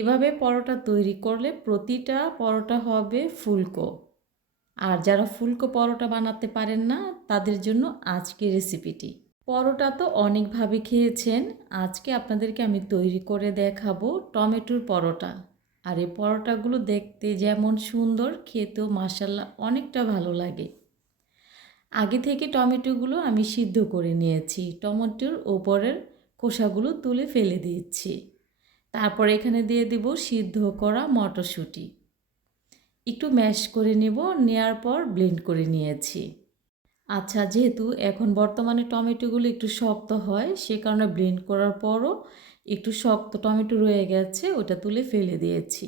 এভাবে পরোটা তৈরি করলে প্রতিটা পরোটা হবে ফুলকো। আর যারা ফুলকো পরোটা বানাতে পারেন না, তাদের জন্য আজকের রেসিপিটি। পরোটা তো অনেকভাবে খেয়েছেন, আজকে আপনাদেরকে আমি তৈরি করে দেখাবো টমেটোর পরোটা। আর এই পরোটাগুলো দেখতে যেমন সুন্দর, খেতেও মাসাল্লাহ অনেকটা ভালো লাগে। আগে থেকে টমেটোগুলো আমি সিদ্ধ করে নিয়েছি, টমেটোর ওপরের খোসাগুলো তুলে ফেলে দিচ্ছি। তারপর এখানে দিয়ে দেব সিদ্ধ করা মটরশুঁটি। একটু ম্যাশ করে নেব, নেয়ার পর ব্লেন্ড করে নিয়েছি। আচ্ছা যেহেতু এখন বর্তমানে টমেটোগুলো একটু শক্ত হয়, সে কারণে ব্লেন্ড করার পরও একটু শক্ত টমেটো রয়ে গেছে, ওটা তুলে ফেলে দিয়েছি।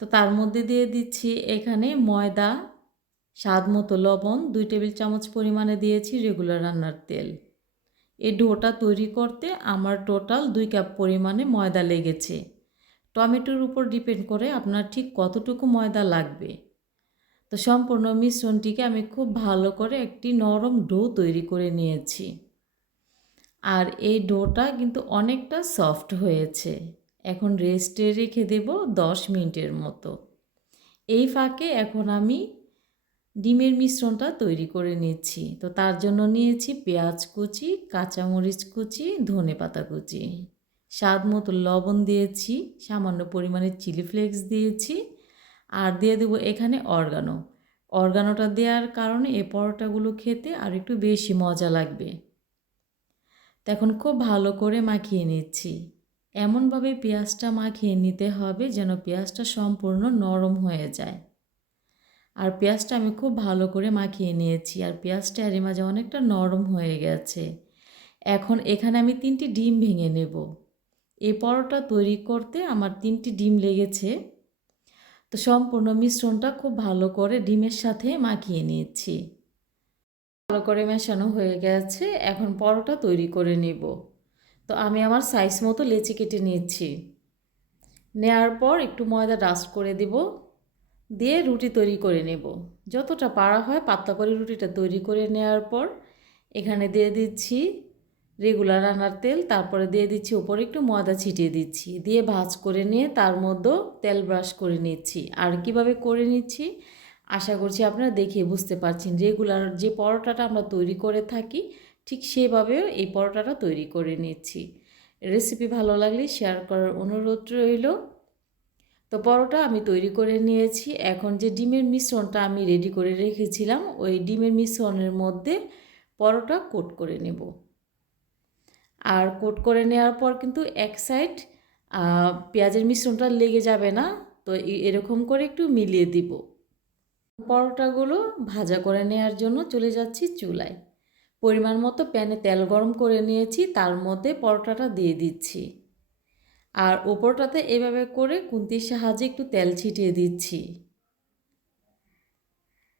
তো তার মধ্যে দিয়ে দিচ্ছি এখানে ময়দা, স্বাদ মতো লবণ, দুই টেবিল চামচ পরিমাণে দিয়েছি রেগুলার রান্নার তেল। এই ডোটা তৈরি করতে আমার টোটাল দুই কাপ পরিমাণে ময়দা লেগেছে। টমেটোর উপর ডিপেন্ড করে আপনার ঠিক কতটুকু ময়দা লাগবে। তো সম্পূর্ণ মিশ্রণটিকে আমি খুব ভালো করে একটি নরম ডো তৈরি করে নিয়েছি। আর এই ডোটা কিন্তু অনেকটা সফট হয়েছে। এখন রেস্টে রেখে দেব দশ মিনিটের মতো। এই ফাঁকে এখন আমি ডিমের মিশ্রণটা তৈরি করে নিচ্ছি। তো তার জন্য নিয়েছি পেঁয়াজ কুচি, কাঁচামরিচ কুচি, ধনে পাতা কুচি। স্বাদ মতো লবণ দিয়েছি, সামান্য পরিমাণে চিলি ফ্লেক্স দিয়েছি আর দিয়ে দেবো এখানে অর্গানো। অর্গানোটা দেওয়ার কারণে এই পরোটাগুলো খেতে আর একটু বেশি মজা লাগবে। তো এখন খুব ভালো করে মাখিয়ে নিচ্ছি। এমনভাবে পেঁয়াজটা মাখিয়ে নিতে হবে যেন পেঁয়াজটা সম্পূর্ণ নরম হয়ে যায়। আর পেঁয়াজটা আমি খুব ভালো করে মাখিয়ে নিয়েছি। আর পেঁয়াজটা এর মাঝে অনেকটা নরম হয়ে গেছে। এখন এখানে আমি তিনটি ডিম ভেঙে নেব। এই পরোটা তৈরি করতে আমার তিনটি ডিম লেগেছে। তো সম্পূর্ণ মিশ্রণটা খুব ভালো করে ডিমের সাথে মাখিয়ে নিয়েছি। ভালো করে মেশানো হয়ে গেছে। এখন পরোটা তৈরি করে নেব। তো আমি আমার সাইজ মতো লেচি কেটে নিয়েছি। নেওয়ার পর একটু ময়দা ডাস্ট করে দিব। দিয়ে রুটি তৈরি করে নেব। যতটা পারা হয় পাতলা করে রুটিটা তৈরি করে নেওয়ার পর এখানে দিয়ে দিচ্ছি রেগুলার রান্নার তেল, তারপরে দিয়ে দিচ্ছি ওপরে একটু ময়দা ছিটিয়ে দিচ্ছি। দিয়ে ভাজ করে নিয়ে তার মধ্যেও তেল ব্রাশ করে নিচ্ছি। আর কীভাবে করে নিচ্ছি? আশা করছি আপনারা দেখে বুঝতে পারছেন। রেগুলার যে পরোটাটা আমরা তৈরি করে থাকি, ঠিক সেভাবেও এই পরোটাটা তৈরি করে নিচ্ছি। রেসিপি ভালো লাগলে শেয়ার করার অনুরোধ রইল। তো পরোটা আমি তৈরি করে নিয়েছি। এখন যে ডিমের মিশ্রণটা আমি রেডি করে রেখেছিলাম, ওই ডিমের মিশ্রণের মধ্যে পরোটা কোট করে নেব। আর কোট করে নেওয়ার পর কিন্তু এক সাইড পেঁয়াজের মিশ্রণটা লেগে যাবে না, তো এরকম করে একটু মিলিয়ে দিব। পরোটাগুলো ভাজা করে নেওয়ার জন্য চলে যাচ্ছি চুলায়। পরিমাণ মতো প্যানে তেল গরম করে নিয়েছি, তার মধ্যে পরোটাটা দিয়ে দিচ্ছি। আর ওপরটাতে এভাবে করে কুন্তির সাহায্যে একটু তেল ছিটিয়ে দিচ্ছি।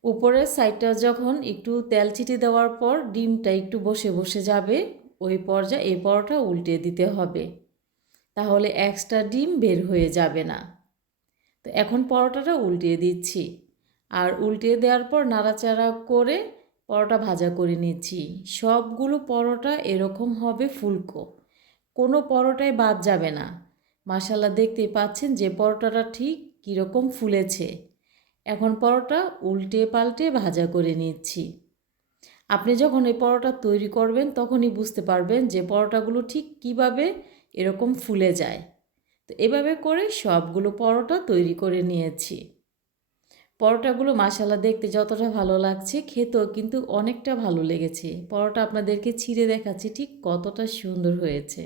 উপরের সাইডটা যখন একটু তেল ছিটিয়ে দেওয়ার পর ডিমটা একটু বসে বসে যাবে, ওই পর্যায়ে এই পরোটা উল্টে দিতে হবে। তাহলে এক্সট্রা ডিম বের হয়ে যাবে না। তো এখন পরোটাটা উল্টিয়ে দিচ্ছি। আর উল্টিয়ে দেওয়ার পর নাড়াচাড়া করে পরোটা ভাজা করে নিচ্ছি। সবগুলো পরোটা এরকম হবে ফুলকো। কোনো পরোটাই বাদ যাবে না। মাসাল্লা দেখতেই পাচ্ছেন যে পরোটাটা ঠিক কীরকম ফুলেছে। এখন পরোটা উল্টে পাল্টে ভাজা করে নিচ্ছি। আপনি যখন এই পরোটা তৈরি করবেন, তখনই বুঝতে পারবেন যে পরোটাগুলো ঠিক কীভাবে এরকম ফুলে যায়। তো এভাবে করে সবগুলো পরোটা তৈরি করে নিয়েছি। পরোটাগুলো মাসালা দেখতে যতটা ভালো লাগছে, খেতেও কিন্তু অনেকটা ভালো লেগেছে। পরোটা আপনাদেরকে ছিঁড়ে দেখাচ্ছি ঠিক কতটা সুন্দর হয়েছে।